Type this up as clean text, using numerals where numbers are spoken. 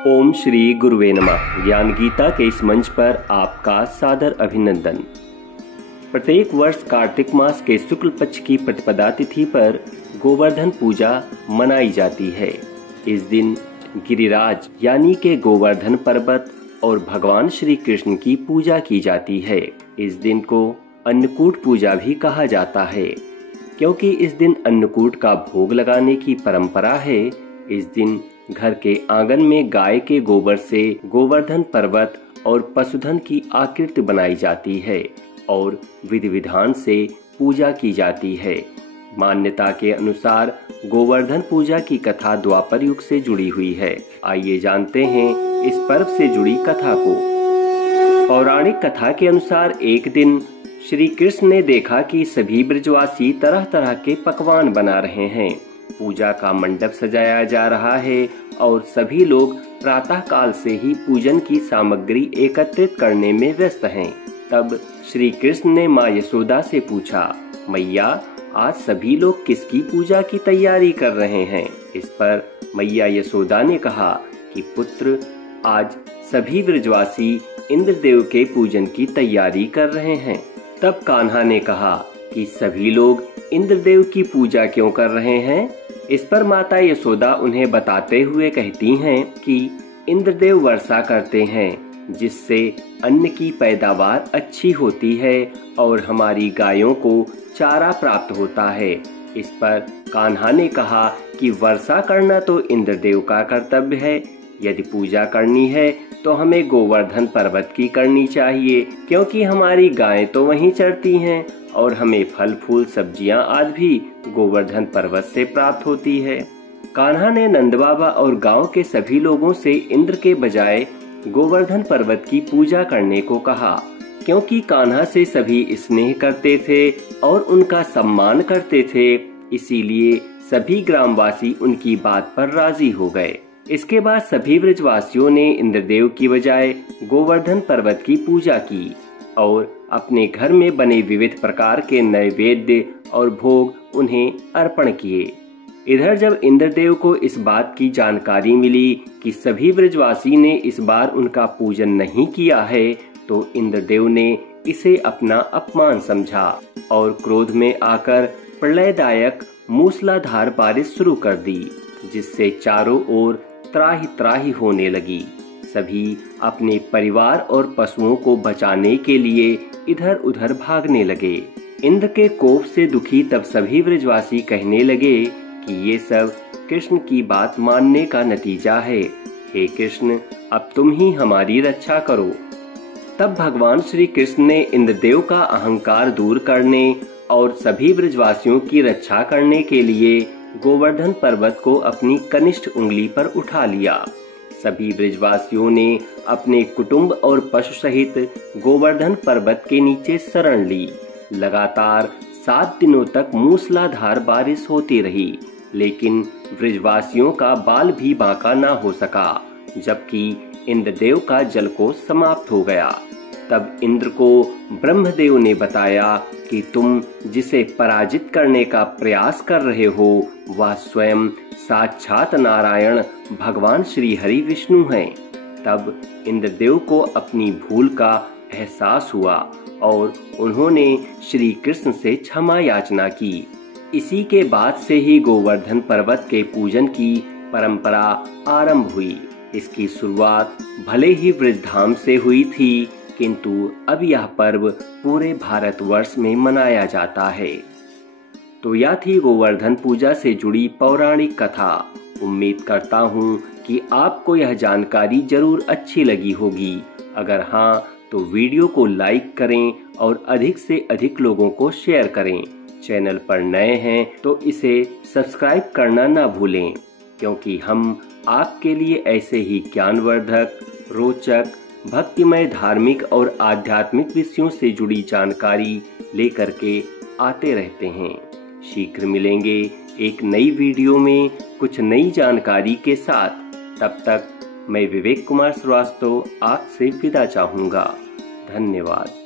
ओम श्री गुरुवे नमः। ज्ञान गीता के इस मंच पर आपका सादर अभिनंदन। प्रत्येक वर्ष कार्तिक मास के शुक्ल पक्ष की प्रतिपदा तिथि पर गोवर्धन पूजा मनाई जाती है। इस दिन गिरिराज यानी के गोवर्धन पर्वत और भगवान श्री कृष्ण की पूजा की जाती है। इस दिन को अन्नकूट पूजा भी कहा जाता है, क्योंकि इस दिन अन्नकूट का भोग लगाने की परंपरा है। इस दिन घर के आंगन में गाय के गोबर से गोवर्धन पर्वत और पशुधन की आकृति बनाई जाती है और विधि विधान से पूजा की जाती है। मान्यता के अनुसार गोवर्धन पूजा की कथा द्वापर युग से जुड़ी हुई है। आइए जानते हैं इस पर्व से जुड़ी कथा को। पौराणिक कथा के अनुसार एक दिन श्री कृष्ण ने देखा कि सभी ब्रजवासी तरह तरह के पकवान बना रहे हैं। पूजा का मंडप सजाया जा रहा है और सभी लोग प्रातः काल से ही पूजन की सामग्री एकत्रित करने में व्यस्त हैं। तब श्री कृष्ण ने माँ यशोदा से पूछा, मैया आज सभी लोग किसकी पूजा की तैयारी कर रहे हैं? इस पर मैया यशोदा ने कहा कि पुत्र, आज सभी ब्रजवासी इंद्रदेव के पूजन की तैयारी कर रहे हैं। तब कान्हा ने कहा कि सभी लोग इंद्रदेव की पूजा क्यों कर रहे हैं? इस पर माता यशोदा उन्हें बताते हुए कहती हैं कि इंद्रदेव वर्षा करते हैं, जिससे अन्न की पैदावार अच्छी होती है और हमारी गायों को चारा प्राप्त होता है। इस पर कान्हा ने कहा कि वर्षा करना तो इंद्रदेव का कर्तव्य है। यदि पूजा करनी है तो हमें गोवर्धन पर्वत की करनी चाहिए, क्योंकि हमारी गायें तो वहीं चरती हैं और हमें फल फूल सब्जियां आदि भी गोवर्धन पर्वत से प्राप्त होती है। कान्हा ने नंद बाबा और गांव के सभी लोगों से इंद्र के बजाय गोवर्धन पर्वत की पूजा करने को कहा, क्योंकि कान्हा से सभी स्नेह करते थे और उनका सम्मान करते थे। इसीलिए सभी ग्रामवासी उनकी बात पर राजी हो गए। इसके बाद सभी ब्रजवासियों ने इंद्रदेव की बजाय गोवर्धन पर्वत की पूजा की और अपने घर में बने विविध प्रकार के नैवेद्य और भोग उन्हें अर्पण किए। इधर जब इंद्रदेव को इस बात की जानकारी मिली कि सभी ब्रजवासी ने इस बार उनका पूजन नहीं किया है, तो इंद्रदेव ने इसे अपना अपमान समझा और क्रोध में आकर प्रलयदायक मूसलाधार बारिश शुरू कर दी, जिससे चारों ओर त्राही त्राही होने लगी। सभी अपने परिवार और पशुओं को बचाने के लिए इधर उधर भागने लगे। इंद्र के कोप से दुखी तब सभी ब्रजवासी कहने लगे कि ये सब कृष्ण की बात मानने का नतीजा है। हे कृष्ण, अब तुम ही हमारी रक्षा करो। तब भगवान श्री कृष्ण ने इंद्रदेव का अहंकार दूर करने और सभी ब्रजवासियों की रक्षा करने के लिए गोवर्धन पर्वत को अपनी कनिष्ठ उंगली पर उठा लिया। सभी ब्रजवासियों ने अपने कुटुंब और पशु सहित गोवर्धन पर्वत के नीचे शरण ली। लगातार 7 दिनों तक मूसलाधार बारिश होती रही, लेकिन ब्रजवासियों का बाल भी बांका ना हो सका, जबकि इंद्रदेव का जलकोष समाप्त हो गया। तब इंद्र को ब्रह्मदेव ने बताया कि तुम जिसे पराजित करने का प्रयास कर रहे हो, वह स्वयं साक्षात नारायण भगवान श्री हरि विष्णु हैं। तब इंद्रदेव को अपनी भूल का एहसास हुआ और उन्होंने श्री कृष्ण से क्षमा याचना की। इसी के बाद से ही गोवर्धन पर्वत के पूजन की परंपरा आरंभ हुई। इसकी शुरुआत भले ही ब्रजधाम से हुई थी, किंतु अब यह पर्व पूरे भारतवर्ष में मनाया जाता है। तो यह थी गोवर्धन पूजा से जुड़ी पौराणिक कथा। उम्मीद करता हूँ कि आपको यह जानकारी जरूर अच्छी लगी होगी। अगर हाँ, तो वीडियो को लाइक करें और अधिक से अधिक लोगों को शेयर करें। चैनल पर नए हैं तो इसे सब्सक्राइब करना ना भूलें, क्योंकि हम आपके लिए ऐसे ही ज्ञानवर्धक, रोचक, भक्तिमय, धार्मिक और आध्यात्मिक विषयों से जुड़ी जानकारी लेकर के आते रहते हैं। शीघ्र मिलेंगे एक नई वीडियो में कुछ नई जानकारी के साथ। तब तक मैं विवेक कुमार श्रीवास्तव आपसे विदा चाहूँगा। धन्यवाद।